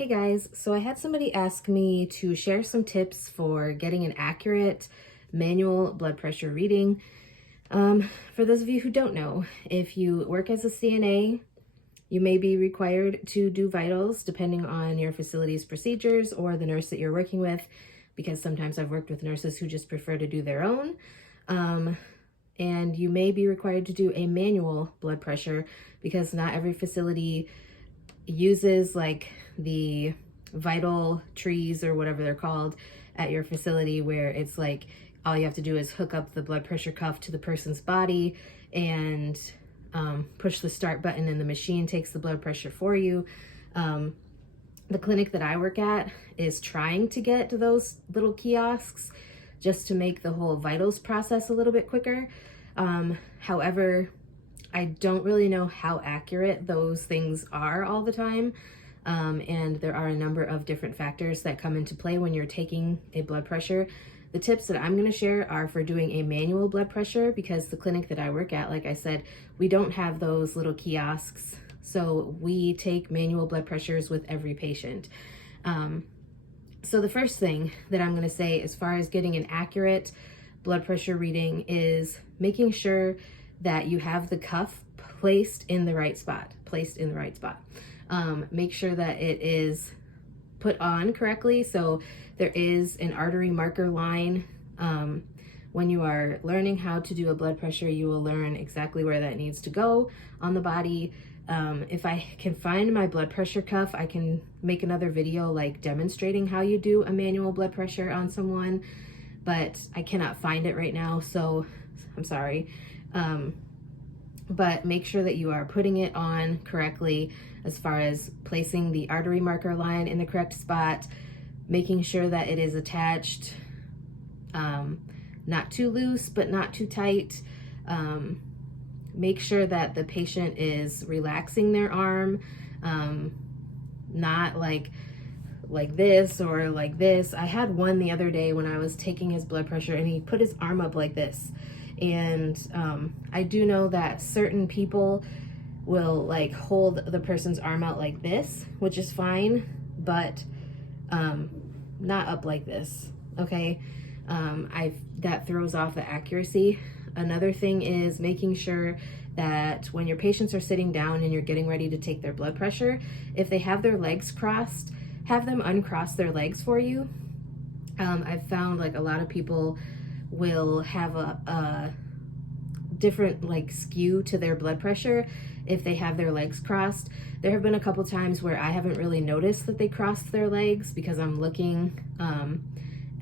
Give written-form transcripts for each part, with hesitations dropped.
Hey guys, so I had somebody ask me to share some tips for getting an accurate manual blood pressure reading. For those of you who don't know, if you work as a CNA, you may be required to do vitals depending on your facility's procedures or the nurse that you're working with, because sometimes I've worked with nurses who just prefer to do their own. And you may be required to do a manual blood pressure because not every facility uses like the vital trees or whatever they're called at your facility, where it's like all you have to do is hook up the blood pressure cuff to the person's body and push the start button and the machine takes the blood pressure for you. The clinic that I work at is trying to get to those little kiosks just to make the whole vitals process a little bit quicker. However, I don't really know how accurate those things are all the time. And there are a number of different factors that come into play when you're taking a blood pressure. The tips that I'm going to share are for doing a manual blood pressure, because the clinic that I work at, like I said, we don't have those little kiosks. So we take manual blood pressures with every patient. So the first thing that I'm going to say as far as getting an accurate blood pressure reading is making sure that you have the cuff placed in the right spot, Make sure that it is put on correctly. So there is an artery marker line. When you are learning how to do a blood pressure, you will learn exactly where that needs to go on the body. If I can find my blood pressure cuff, I can make another video like demonstrating how you do a manual blood pressure on someone, but I cannot find it right now, so I'm sorry. But make sure that you are putting it on correctly as far as placing the artery marker line in the correct spot, making sure that it is attached, not too loose, but not too tight. Make sure that the patient is relaxing their arm, not like this or like this. I had one the other day when I was taking his blood pressure and he put his arm up like this. And I do know that certain people will like hold the person's arm out like this, which is fine, but not up like this, okay? That throws off the accuracy. Another thing is making sure that when your patients are sitting down and you're getting ready to take their blood pressure, if they have their legs crossed, have them uncross their legs for you. I've found like a lot of people will have a different like skew to their blood pressure if they have their legs crossed. There have been a couple times where I haven't really noticed that they crossed their legs because I'm looking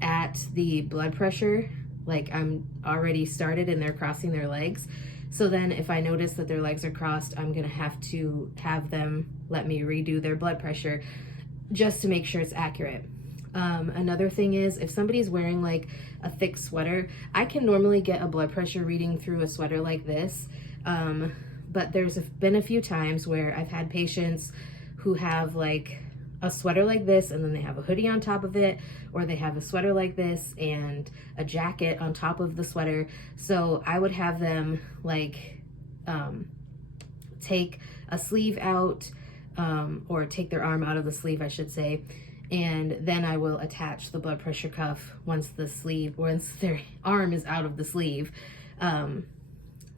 at the blood pressure, like I'm already started and they're crossing their legs. So then if I notice that their legs are crossed, I'm gonna have to have them let me redo their blood pressure just to make sure it's accurate. Another thing is, if somebody's wearing like a thick sweater, I can normally get a blood pressure reading through a sweater like this. But there's been a few times where I've had patients who have like a sweater like this and then they have a hoodie on top of it, or they have a sweater like this and a jacket on top of the sweater. So I would have them like take a sleeve out, or take their arm out of the sleeve, I should say, and then I will attach the blood pressure cuff once their arm is out of the sleeve,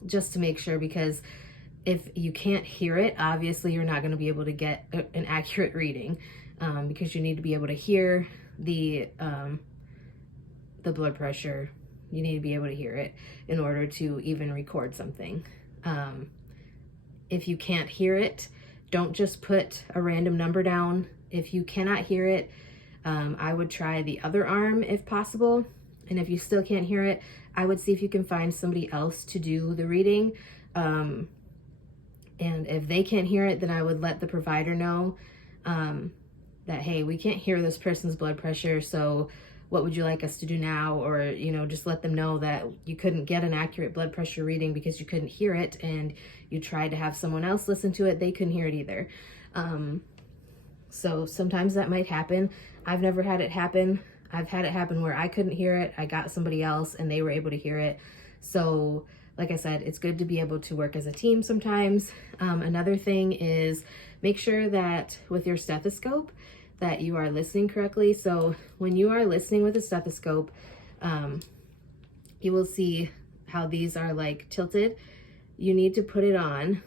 just to make sure, because if you can't hear it, obviously you're not going to be able to get an accurate reading, because you need to be able to hear the blood pressure. You need to be able to hear it in order to even record something. If you can't hear it, don't just put a random number down. If you cannot hear it, I would try the other arm if possible. And if you still can't hear it, I would see if you can find somebody else to do the reading. And if they can't hear it, then I would let the provider know that, hey, we can't hear this person's blood pressure, so what would you like us to do now? Or, you know, just let them know that you couldn't get an accurate blood pressure reading because you couldn't hear it, and you tried to have someone else listen to it, they couldn't hear it either. So sometimes that might happen. I've never had it happen. I've had it happen where I couldn't hear it, I got somebody else and they were able to hear it. So like I said, it's good to be able to work as a team sometimes. Another thing is make sure that with your stethoscope that you are listening correctly. So when you are listening with a stethoscope, you will see how these are like tilted. You need to put it on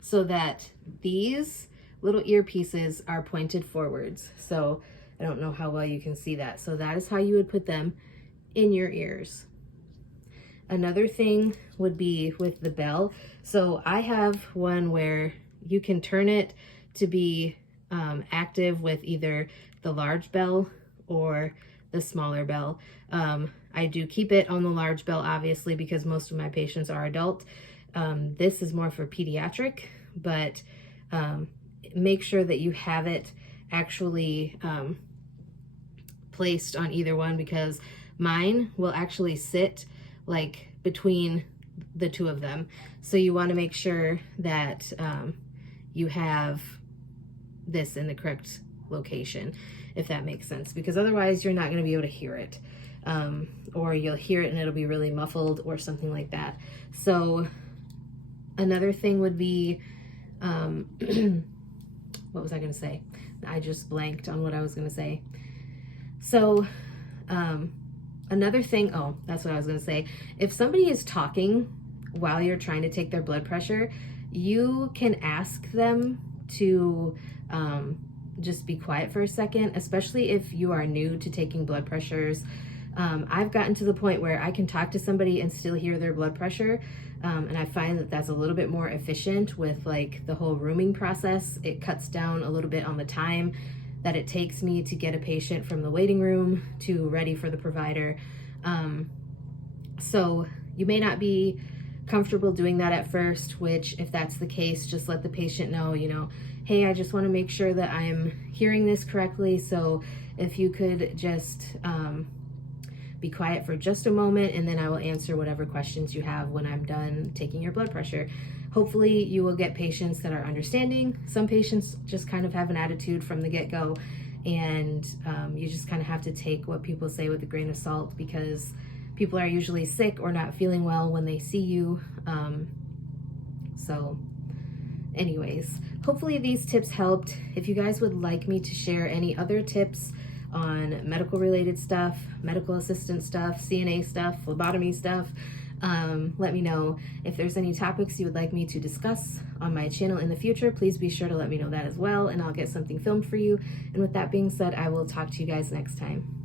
so that these little earpieces are pointed forwards. So I don't know how well you can see that. So that is how you would put them in your ears. Another thing would be with the bell. So I have one where you can turn it to be active with either the large bell or the smaller bell. I do keep it on the large bell, obviously, because most of my patients are adult. This is more for pediatric, but make sure that you have it actually placed on either one, because mine will actually sit like between the two of them. So you want to make sure that you have this in the correct location, if that makes sense, because otherwise you're not going to be able to hear it, or you'll hear it and it'll be really muffled or something like that. So another thing would be, what was I going to say? I just blanked on what I was going to say. So another thing, oh, that's what I was going to say. If somebody is talking while you're trying to take their blood pressure, you can ask them to just be quiet for a second, especially if you are new to taking blood pressures. I've gotten to the point where I can talk to somebody and still hear their blood pressure, and I find that that's a little bit more efficient with like the whole rooming process. It cuts down a little bit on the time that it takes me to get a patient from the waiting room to ready for the provider. So you may not be comfortable doing that at first, which if that's the case, just let the patient know, you know, hey, I just want to make sure that I'm hearing this correctly. So if you could just be quiet for just a moment, and then I will answer whatever questions you have when I'm done taking your blood pressure. Hopefully you will get patients that are understanding. Some patients just kind of have an attitude from the get-go, and you just kind of have to take what people say with a grain of salt, because people are usually sick or not feeling well when they see you. So anyways, hopefully these tips helped. If you guys would like me to share any other tips on medical related stuff, medical assistant stuff, CNA stuff, phlebotomy stuff, let me know. If there's any topics you would like me to discuss on my channel in the future, please be sure to let me know that as well, and I'll get something filmed for you. And with that being said, I will talk to you guys next time.